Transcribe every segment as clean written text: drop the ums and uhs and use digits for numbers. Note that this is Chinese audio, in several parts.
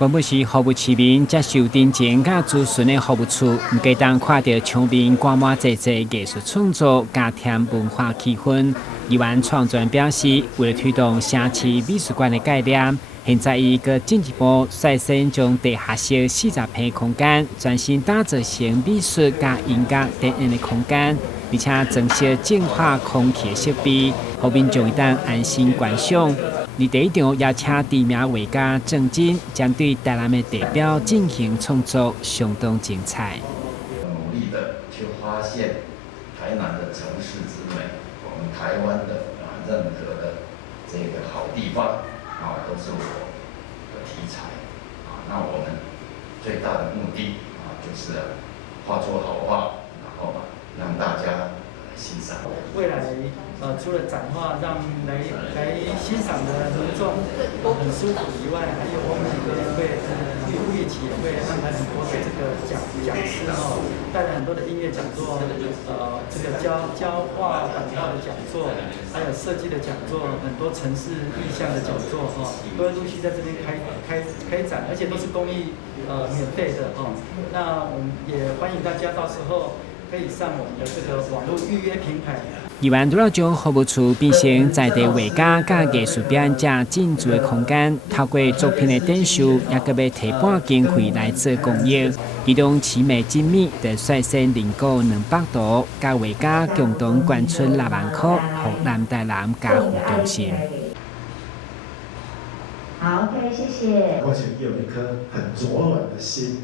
原本是服务市民接受认真甲资讯的服务处，唔过当看到场面挂满侪艺术创作，加添文化气氛。议员创作人表示，为了推动城市美术馆的概念，现在伊个进一步率先将地下室40平空间专心打造成美术加音乐展演的空间，而且装设净化空气设备，让民众一旦安心观赏。而第一场邀请知名画家郑真，将对台南的地标进行创作，相当精彩。努力的去发现台南的城市之美，我们台湾的任何的这个好地方都是我的题材那我们最大的目的就是画出好画，然后让大家欣赏。未来除了展画让来欣赏的民众很舒服以外，还有我们也会预期也会安排很多的这个讲师带来很多的音乐讲座，这个教画版画的讲座，还有设计的讲座，很多城市意象的讲座都会陆续在这边开展，而且都是公益免费的那我们也欢迎大家到时候可以上我们的这个网络预约平台。议员除了将服务处变成在地画家甲艺术表演者进驻的空间，透过作品的展示，也搁要提拨经费来做公益。其中奇美精密就率先认购200图，甲画家共同捐出6万块，予南台南家扶中心。好 ，OK， 谢谢。我想有一颗很柔软的心，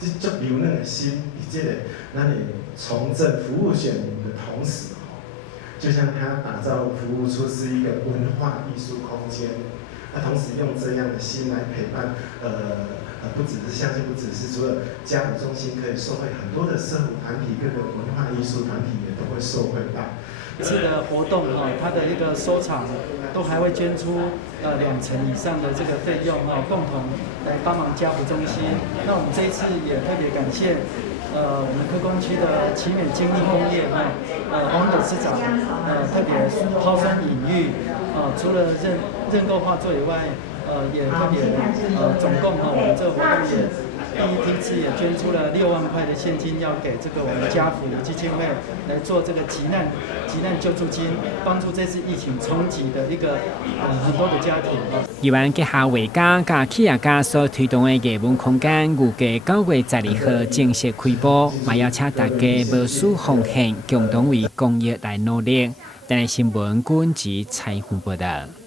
这足柔软的心，伫这个咱的从政服务选民的同时就像他打造服务处是一个文化艺术空间，他同时用这样的心来陪伴，不只是相信，不只是除了家扶中心可以受惠，很多的社福团体、各个文化艺术团体也都会受惠到。这次的活动它的一个收藏都还会捐出20%以上的这个费用共同来帮忙家扶中心。那我们这一次也特别感谢。我们科工区的奇美精密工业王董事长特别抛砖引玉除了认购画作以外，也特别总共我们这个活动也第一次也捐出了6万块的现金，要给这个我们家扶基金会来做这个急难救助金，帮助这次疫情冲击的一个很多的家庭。议员结合画家甲企业家所推动的艺文空间，预计9月12号正式开播，也邀请大家无私奉献，共同为公益来努力。台南新闻阮子采访报道。